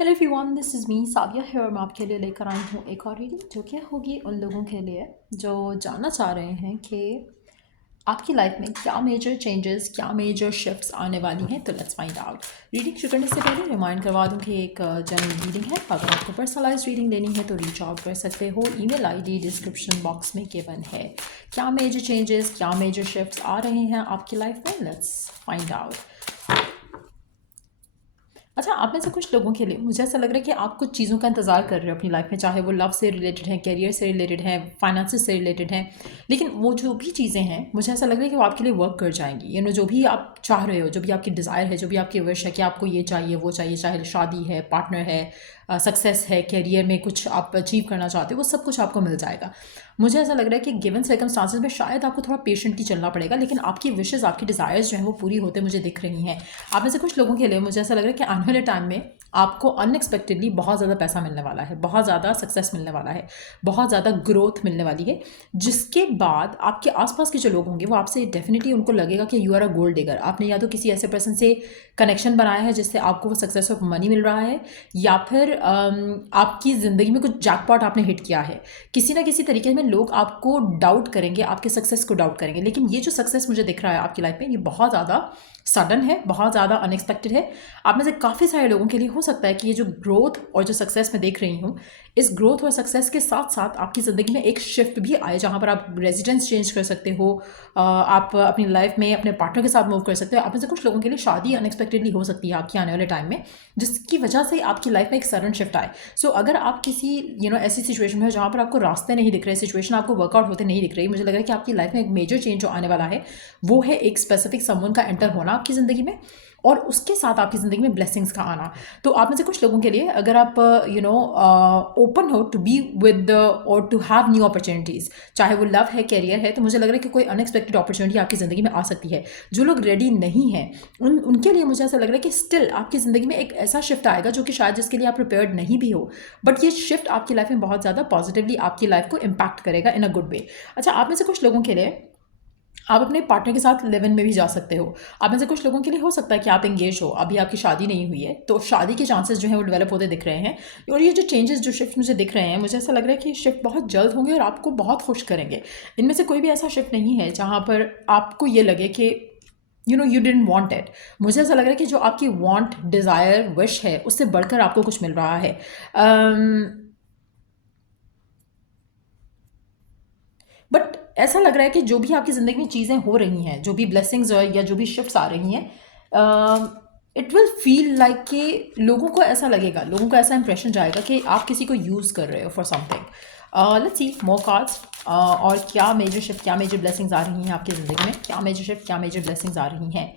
Hello everyone, this is me Savia है और मैं आपके लिए लेकर आई हूँ एक और रीडिंग जो कि होगी उन लोगों के लिए जो जानना चाह रहे हैं कि आपकी लाइफ में क्या मेजर चेंजेस, क्या मेजर शिफ्ट्स आने वाली हैं। तो लेट्स फाइंड आउट। रीडिंग शुरू करने से पहले रिमाइंड करवा दूँ कि एक जनरल रीडिंग है। अगर आपको पर्सनलाइज रीडिंग लेनी है तो रीच आउट कर सकते हो। ईमेल आईडी डिस्क्रिप्शन बॉक्स में गिवन है। क्या मेजर चेंजेस, क्या मेजर शिफ्ट्स आ रहे हैं आपकी लाइफ में, लेट्स फाइंड आउट। अच्छा, आप में से कुछ लोगों के लिए मुझे ऐसा लग रहा है कि आप कुछ चीज़ों का इंतज़ार कर रहे हो अपनी लाइफ में, चाहे वो लव से रिलेटेड है, करियर से रिलेटेड है, फाइनेंसेस से रिलेटेड है। लेकिन वो जो भी चीज़ें हैं, मुझे ऐसा लग रहा है कि वो आपके लिए वर्क कर जाएंगी। जो भी आप चाह रहे हो, जो भी आपकी डिज़ायर है, जो भी आपकी विश है कि आपको ये चाहिए वो चाहिए, चाहे शादी है, पार्टनर है, सक्सेस है, करियर में कुछ आप अचीव करना चाहते हो, वो सब कुछ आपको मिल जाएगा। मुझे ऐसा लग रहा है कि गिवन सर्कमस्टांसेस में शायद आपको थोड़ा पेशेंटली चलना पड़ेगा, लेकिन आपकी विशेज़, आपकी डिज़ायर्स जो हैं वो पूरी होते मुझे दिख रही हैं। आप में से कुछ लोगों के लिए मुझे ऐसा लग रहा है कि आने वाले टाइम में आपको अनएक्सपेक्टेडली बहुत ज़्यादा पैसा मिलने वाला है, बहुत ज़्यादा सक्सेस मिलने वाला है, बहुत ज़्यादा ग्रोथ मिलने वाली है, जिसके बाद आपके आसपास के जो लोग होंगे वो आपसे डेफिनेटली उनको लगेगा कि you are a gold digger. आपने या तो किसी ऐसे पर्सन से कनेक्शन बनाया है जिससे आपको वो सक्सेस और मनी मिल रहा है, या फिर आपकी ज़िंदगी में कुछ जैकपॉट आपने हिट किया है। किसी ना किसी तरीके में लोग आपको डाउट करेंगे, आपके सक्सेस को डाउट करेंगे। लेकिन ये जो सक्सेस मुझे दिख रहा है आपकी लाइफ में, ये बहुत ज़्यादा सडन है, बहुत ज़्यादा अनएक्सपेक्टेड है। आप में से काफ़ी सारे लोगों के लिए हो सकता है कि ये जो ग्रोथ और जो सक्सेस मैं देख रही हूँ, इस ग्रोथ और सक्सेस के साथ साथ आपकी ज़िंदगी में एक शिफ्ट भी आए जहाँ पर आप रेजिडेंस चेंज कर सकते हो, आप अपनी लाइफ में अपने पार्टनर के साथ मूव कर सकते हो। आप में से कुछ लोगों के लिए शादी अनएक्सपेक्टेडली हो सकती है आपकी आने वाले टाइम में, जिसकी वजह से आपकी लाइफ में एक सडन शिफ्ट आए। सो अगर आप किसी ऐसी सिचुएशन में हो जहाँ पर आपको रास्ते नहीं दिख रहे, सिचुएशन आपको वर्कआउट होते नहीं दिख रही, मुझे लग रहा है कि आपकी लाइफ में एक मेजर चेंज जो आने वाला है वो है एक स्पेसिफिक समवन का एंटर होना आपकी ज़िंदगी में, और उसके साथ आपकी ज़िंदगी में ब्लेसिंग्स का आना। तो आप में से कुछ लोगों के लिए अगर आप ओपन हो टू बी विद और टू हैव न्यू अपॉर्चुनिटीज़, चाहे वो लव है, करियर है, तो मुझे लग रहा है कि कोई अनएक्सपेक्टेड अपॉर्चुनिटी आपकी ज़िंदगी में आ सकती है। जो लोग रेडी नहीं हैं उनके लिए मुझे ऐसा लग रहा है कि स्टिल आपकी ज़िंदगी में एक ऐसा शिफ्ट आएगा जो कि शायद जिसके लिए आप प्रिपेयर्ड नहीं भी हो, बट ये शिफ्ट आपकी लाइफ में बहुत ज़्यादा पॉजिटिवली आपकी लाइफ को इम्पैक्ट करेगा इन अ गुड वे। अच्छा, आप में से कुछ लोगों के लिए आप अपने पार्टनर के साथ लिव इन में भी जा सकते हो। आप में से कुछ लोगों के लिए हो सकता है कि आप एंगेज हो, अभी आपकी शादी नहीं हुई है, तो शादी के चांसेस जो हैं वो डेवलप होते दिख रहे हैं। और ये जो चेंजेस, जो शिफ्ट मुझे दिख रहे हैं, मुझे ऐसा लग रहा है कि शिफ्ट बहुत जल्द होंगे और आपको बहुत खुश करेंगे। इनमें से कोई भी ऐसा शिफ्ट नहीं है जहाँ पर आपको ये लगे कि यू डिडंट वांट इट। मुझे ऐसा लग रहा है कि जो आपकी वांट, डिज़ायर, विश है, उससे बढ़कर आपको कुछ मिल रहा है। बट ऐसा लग रहा है कि जो भी आपकी ज़िंदगी में चीज़ें हो रही हैं, जो भी ब्लेसिंग्स या जो भी शिफ्ट्स आ रही हैं, इट विल फील लाइक कि लोगों को ऐसा लगेगा, लोगों को ऐसा इंप्रेशन जाएगा कि आप किसी को यूज़ कर रहे हो for something. Let's see more cards. और क्या मेजर शिफ्ट, क्या मेजर ब्लेसिंग्स आ रही हैं आपकी ज़िंदगी में, क्या मेजर शिफ्ट, क्या मेजर ब्लेसिंग्स आ रही हैं।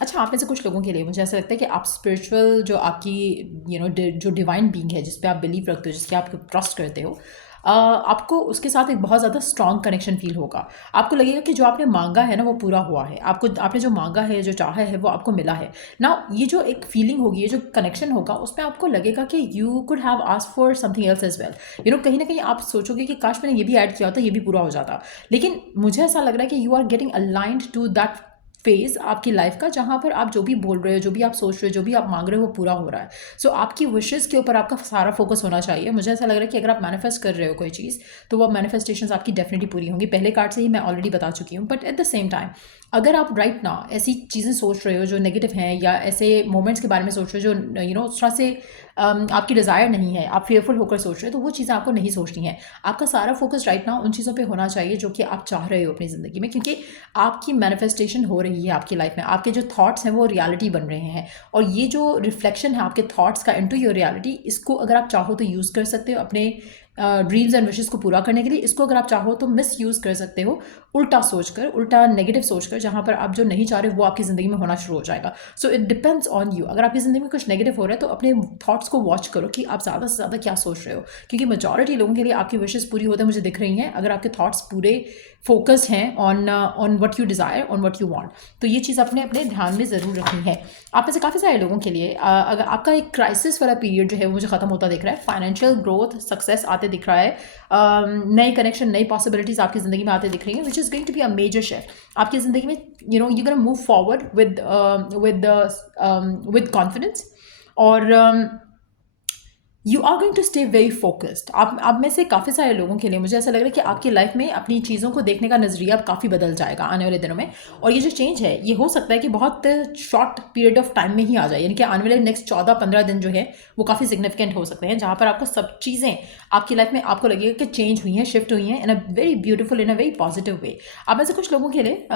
अच्छा, आप में से कुछ लोगों के लिए मुझे ऐसा लगता है कि आप स्पिरिचुअल, जो आपकी जो डिवाइन बीइंग है, जिस पे आप बिलीव रखते हो, जिसके आप ट्रस्ट करते हो, आपको उसके साथ एक बहुत ज़्यादा स्ट्रॉन्ग कनेक्शन फील होगा। आपको लगेगा कि जो आपने मांगा है ना वो पूरा हुआ है, आपने जो मांगा है, जो चाहा है, वो आपको मिला है ना। ये जो एक फीलिंग होगी, ये जो कनेक्शन होगा, उसमें आपको लगेगा कि you could have asked for something else as well. कहीं ना कहीं आप सोचोगे कि काश मैंने ये भी ऐड किया होता, ये भी पूरा हो जाता। लेकिन मुझे ऐसा लग रहा है कि you are getting aligned to that phase आपकी लाइफ का, जहाँ पर आप जो भी बोल रहे हो, जो भी आप सोच रहे हो, जो भी आप मांग रहे हो, वो पूरा हो रहा है। सो आपकी विशेज़ के ऊपर आपका सारा फोकस होना चाहिए। मुझे ऐसा लग रहा है कि अगर आप मैनिफेस्ट कर रहे हो कोई चीज़, तो वो मैनिफेस्टेशंस आपकी डेफिनेटली पूरी होंगी। पहले कार्ड से ही मैं ऑलरेडी बता चुकी हूँ। But at the same time, अगर आप राइट ना ऐसी चीज़ें सोच रहे हो जो नेगेटिव हैं, या ऐसे मोमेंट्स के बारे में सोच रहे हो जो उस तरह से आपकी डिज़ायर नहीं है, आप फेयरफुल होकर सोच रहे हो, तो वो चीज़ें आपको नहीं सोचनी है। आपका सारा फोकस राइट ना उन चीज़ों पे होना चाहिए जो कि आप चाह रहे हो अपनी ज़िंदगी में, क्योंकि आपकी मैनिफेस्टेशन हो रही है आपकी लाइफ में। आपके जो थॉट्स हैं वो रियलिटी बन रहे हैं, और ये जो रिफ्लेक्शन है आपके थॉट्स का इनटू योर रियलिटी, इसको अगर आप चाहो तो यूज़ कर सकते हो अपने ड्रीम्स एंड विशेस को पूरा करने के लिए। इसको अगर आप चाहो तो मिस यूज़ कर सकते हो, उल्टा सोचकर, उल्टा नेगेटिव सोचकर, जहाँ पर आप जो नहीं चाह रहे वो आपकी ज़िंदगी में होना शुरू हो जाएगा। So it depends on you. अगर आपकी ज़िंदगी में कुछ नेगेटिव हो रहा है तो अपने थॉट्स को वॉच करो कि आप ज़्यादा से ज़्यादा क्या सोच रहे हो, क्योंकि मेजॉरिटी लोगों के लिए आपकी विशेस पूरी होते मुझे दिख रही हैं अगर आपके थॉट्स पूरे फोकस्ड हैं on what you desire, on what you want. तो ये चीज़ अपने अपने ध्यान में ज़रूर रखनी है। आप में से काफ़ी सारे लोगों के लिए अगर आपका एक क्राइसिस वाला पीरियड जो है वो मुझे ख़त्म होता दिख रहा है, फाइनेंशियल ग्रोथ, सक्सेस आते दिख रहा है, नए कनेक्शन, नई पॉसिबिलिटीज़ आपकी ज़िंदगी में आते दिख रही हैं, which is going to be a major shift आपकी ज़िंदगी में। You gonna move forward with confidence. और you are going to stay very focused. आप में से काफ़ी सारे लोगों के लिए मुझे ऐसा लग रहा है कि आपकी लाइफ में अपनी चीज़ों को देखने का नज़रिया काफ़ी बदल जाएगा आने वाले दिनों में। और ये जो चेंज है ये हो सकता है कि बहुत शॉर्ट पीरियड ऑफ टाइम में ही आ जाए, यानी कि आने वाले नेक्स्ट 14-15 दिन जो है वो काफ़ी सिग्निफिकेंट हो सकते हैं, जहाँ पर आपको सब चीज़ें आपकी लाइफ में आपको लगेगा कि चेंज हुई हैं, शिफ्ट हुई हैं in a very beautiful, in a very positive way. आप में से कुछ लोगों के लिए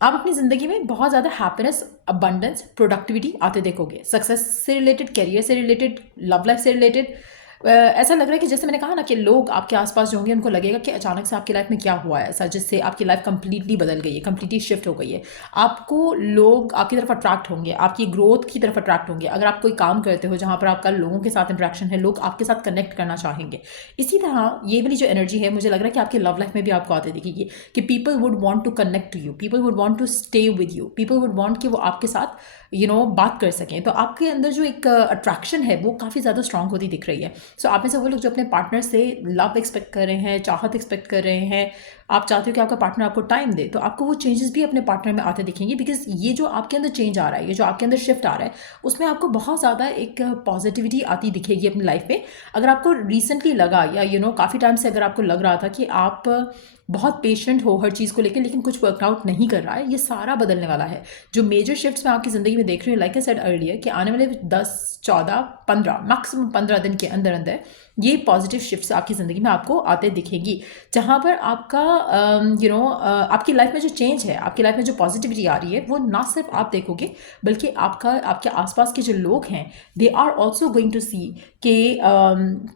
आप अपनी ज़िंदगी में बहुत ज़्यादा हैप्पीनेस, अबंडेंस, प्रोडक्टिविटी आते देखोगे, सक्सेस से रिलेटेड, करियर से रिलेटेड, लव लाइफ से रिलेटेड। ऐसा लग रहा है कि जैसे मैंने कहा ना कि लोग आपके आसपास जो होंगे उनको लगेगा कि अचानक से आपकी लाइफ में क्या हुआ है ऐसा जिससे आपकी लाइफ कंप्लीटली बदल गई है, कंप्लीटली शिफ्ट हो गई है। आपको लोग आपकी तरफ अट्रैक्ट होंगे, आपकी ग्रोथ की तरफ अट्रैक्ट होंगे। अगर आप कोई काम करते हो जहाँ पर आपका लोगों के साथ इंटरेक्शन है, लोग आपके साथ कनेक्ट करना चाहेंगे। इसी तरह ये वाली जो एनर्जी है मुझे लग रहा है कि आपकी लव लाइफ में भी आपको आते दिखेगी कि people would want to connect to you, people would want to stay with you, people would want कि वो आपके साथ बात कर सकें। तो आपके अंदर जो एक अट्रैक्शन है वो काफ़ी ज़्यादा स्ट्रांग होती दिख रही है। सो आप में से वो लोग जो अपने पार्टनर से लव एक्सपेक्ट कर रहे हैं, चाहत एक्सपेक्ट कर रहे हैं, आप चाहते हो कि आपका पार्टनर आपको टाइम दे, तो आपको वो चेंजेस भी अपने पार्टनर में आते दिखेंगे। बिकॉज ये जो आपके अंदर चेंज आ रहा है, ये जो आपके अंदर शिफ्ट आ रहा है, उसमें आपको बहुत ज़्यादा एक पॉजिटिविटी आती दिखेगी अपनी लाइफ में। अगर आपको रिसेंटली लगा या काफ़ी टाइम से अगर आपको लग रहा था कि आप बहुत पेशेंट हो हर चीज़ को लेकर लेकिन कुछ वर्कआउट नहीं कर रहा है, ये सारा बदलने वाला है। जो मेजर शिफ्ट्स मैं आपकी ज़िंदगी में देख रही हूँ, लाइक आई सेड अर्लियर, कि आने वाले 10, 14, 15, मैक्सिमम 15 दिन के अंदर अंदर ये पॉजिटिव शिफ्ट्स आपकी ज़िंदगी में आपको आते दिखेगी, जहाँ पर आपका आपकी लाइफ में जो चेंज है, आपकी लाइफ में जो पॉजिटिविटी आ रही है, वो ना सिर्फ आप देखोगे बल्कि आपके आसपास के जो लोग हैं they are also going to see कि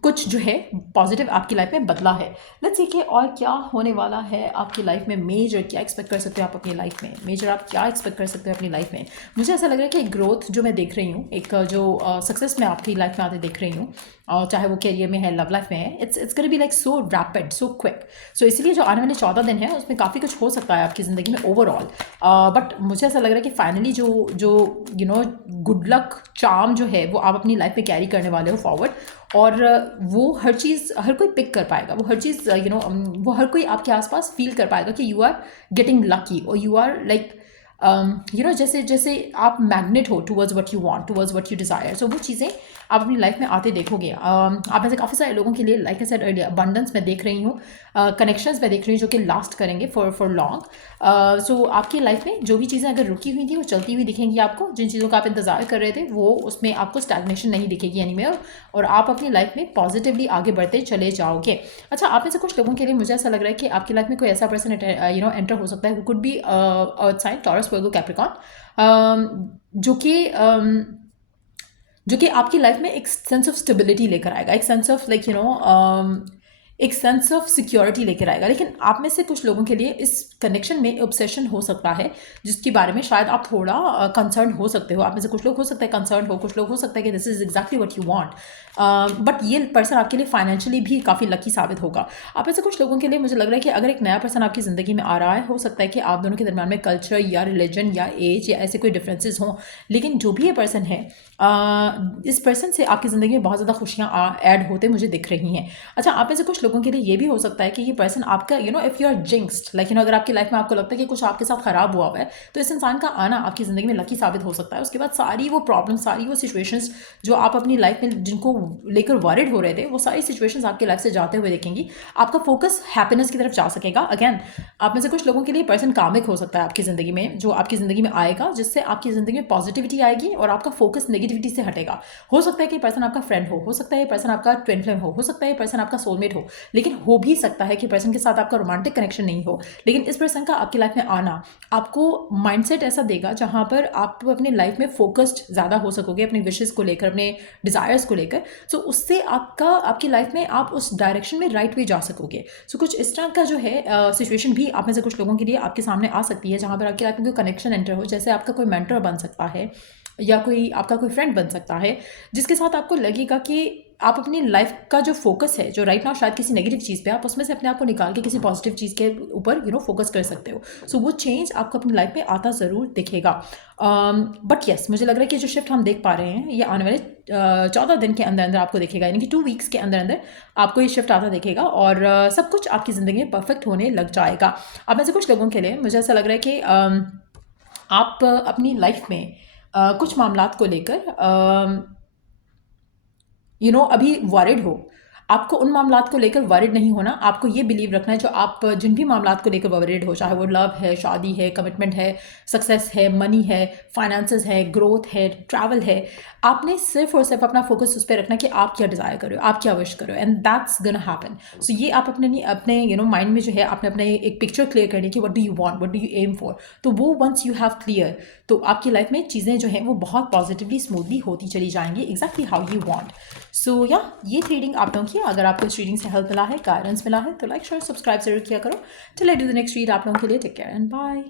कुछ जो है पॉजिटिव आपकी लाइफ में बदला है। लेट्स सी कि और क्या होने वाला है आपकी लाइफ में। मेजर क्या एक्सपेक्ट कर सकते हो आप अपनी लाइफ में, मेजर आप क्या एक्सपेक्ट कर सकते हो अपनी लाइफ में। मुझे ऐसा लग रहा है कि ग्रोथ जो मैं देख रही हूँ, एक जो सक्सेस मैं आपकी लाइफ में आते देख रही हूँ, और चाहे वो कैरियर में है, लव लाइफ में है, it's gonna be like so rapid, so quick. So इसीलिए जो आने वाले 14 दिन है उसमें काफ़ी कुछ हो सकता है आपकी ज़िंदगी में ओवरऑल। बट मुझे ऐसा लग रहा है कि फाइनली जो गुड लक चार्म जो है वो आप अपनी लाइफ में कैरी करने वाले हो फॉरवर्ड, और वो हर चीज़ हर कोई पिक कर पाएगा, वो हर चीज़ वो हर कोई आपके आसपास फील कर पाएगा कि यू आर गेटिंग लकी, और यू आर लाइक जैसे जैसे आप मैग्नेट हो towards what you want, towards what you desire. So वो चीज़ें आप अपनी लाइफ में आते देखोगे। आप में से काफ़ी सारे लोगों के लिए, like I said earlier, abundance मैं देख रही हूँ, कनेक्शंस मैं देख रही हूँ जो कि लास्ट करेंगे फॉर लॉन्ग। सो आपकी लाइफ में जो भी चीज़ें अगर रुकी हुई थी वो चलती हुई दिखेंगी आपको। जिन चीज़ों का आप इंतजार कर रहे थे वो उसमें आपको स्टैग्नेशन नहीं दिखेगी एनीवेयर, और आप अपनी लाइफ में पॉजिटिवली आगे बढ़ते चले जाओगे। अच्छा, आप में से कुछ लोगों के लिए मुझे ऐसा लग रहा है कि आपकी लाइफ में कोई ऐसा पर्सन एंटर हो सकता है, who could be earth sign, Taurus, Virgo, Capricorn, जो कि आपकी लाइफ में एक सेंस ऑफ स्टेबिलिटी लेकर आएगा, एक सेंस ऑफ एक सेंस ऑफ सिक्योरिटी लेकर आएगा। लेकिन आप में से कुछ लोगों के लिए इस कनेक्शन में ऑब्सेशन हो सकता है, जिसके बारे में शायद आप थोड़ा कंसर्न हो सकते हो। आप में से कुछ लोग हो सकता है कंसर्न हो, कुछ लोग हो सकता है कि this is exactly what you want, but ये पर्सन आपके लिए फाइनेंशियली भी काफ़ी लकी साबित होगा। आप में से कुछ लोगों के लिए मुझे लग रहा है कि अगर एक नया पर्सन आपकी ज़िंदगी में आ रहा है, हो सकता है कि आप दोनों के दरम्यान में कल्चर या रिलीजन या एज या ऐसे कोई डिफरेंसेस हों, लेकिन जो भी ये पर्सन है, इस पर्सन से आपकी ज़िंदगी में बहुत ज़्यादा खुशियाँ ऐड होते मुझे दिख रही हैं। अच्छा, आप में से कुछ लोगों के लिए ये भी हो सकता है कि ये पर्सन आपका इफ़ यू आर जिंक्स्ड, लाइक अगर आपकी लाइफ में आपको लगता है कि कुछ आपके साथ ख़राब हुआ है, तो इस इंसान का आना आपकी ज़िंदगी में लकी साबित हो सकता है। उसके बाद सारी वो प्रॉब्लम, सारी वो सिचुएशंस जो आप अपनी लाइफ में जिनको लेकर वरिड हो रहे थे, वो सारी सिचुएशंस आपकी लाइफ से जाते हुए देखेंगी। आपका फोकस हैप्पीनेस की तरफ जा सकेगा। अगेन, आप में से कुछ लोगों के लिए पर्सन कामिक हो सकता है आपकी ज़िंदगी में, जो आपकी ज़िंदगी में आएगा, जिससे आपकी ज़िंदगी में पॉजिटिविटी आएगी और आपका फोकस नेगेटिविटी से हटेगा। हो सकता है कि पर्सन आपका फ्रेंड हो सकता है पर्सन आपका ट्विन फ्लेम हो सकता है पर्सन आपका सोलमेट हो, लेकिन हो भी सकता है कि पर्सन के साथ आपका रोमांटिक कनेक्शन नहीं हो, लेकिन इस पर्सन का आपकी लाइफ में आना आपको माइंडसेट ऐसा देगा जहां पर आप अपनी लाइफ में फोकस्ड ज़्यादा हो सकोगे, अपनी विशेस को लेकर, अपने डिज़ायर्स को लेकर। सो उससे आपकी लाइफ में आप उस डायरेक्शन में राइट वे जा सकोगे। सो कुछ इस तरह का जो है सिचुएशन भी आप में से कुछ लोगों के लिए आपके सामने आ सकती है, जहाँ पर आपकी लाइफ में कोई कनेक्शन एंटर हो, जैसे आपका कोई मेंटर बन सकता है या कोई आपका कोई फ्रेंड बन सकता है, जिसके साथ आपको लगेगा कि आप अपनी लाइफ का जो फोकस है, जो राइट नाउ शायद किसी नेगेटिव चीज़ पे, आप उसमें से अपने आप को निकाल के किसी पॉजिटिव चीज़ के ऊपर फोकस कर सकते हो। सो वो चेंज आपको अपनी लाइफ में आता ज़रूर दिखेगा। बट येस, मुझे लग रहा है कि जो शिफ्ट हम देख पा रहे हैं ये आने वाले 14 दिन के अंदर अंदर आपको दिखेगा, यानी कि 2 वीक्स के अंदर अंदर आपको ये शिफ्ट आता दिखेगा और सब कुछ आपकी ज़िंदगी में परफेक्ट होने लग जाएगा। अब ऐसे कुछ लोगों के लिए मुझे ऐसा लग रहा है कि आप अपनी लाइफ में कुछ मामलात को लेकर अभी वरिड हो। आपको उन मामलात को लेकर वरिड नहीं होना, आपको ये बिलीव रखना है जो आप जिन भी मामलात को लेकर वरिड हो, चाहे वो लव है, शादी है, कमिटमेंट है, सक्सेस है, मनी है, फाइनेंसेस है, ग्रोथ है, ट्रैवल है, आपने सिर्फ और सिर्फ अपना फोकस उस पर रखना कि आप क्या डिज़ायर करो, आप क्या विश करो, एंड दैट्स गोना हैपन। सो ये आप अपने माइंड में जो है आपने अपने एक पिक्चर क्लियर करनी कि what do you want, what do you aim for. तो वो वंस यू हैव क्लियर, तो आपकी लाइफ में चीज़ें जो हैं वो बहुत पॉजिटिवली स्मूथली होती चली जाएंगी, एग्जैक्टली हाउ यू वांट। सो या ये रीडिंग आप लोगों की, अगर आपको इस रीडिंग से हेल्प मिला है, गाइडेंस मिला है, तो लाइक शेयर सब्सक्राइब जरूर किया करो। Till I do the next read, आप लोगों के लिए टेक केयर एंड बाय।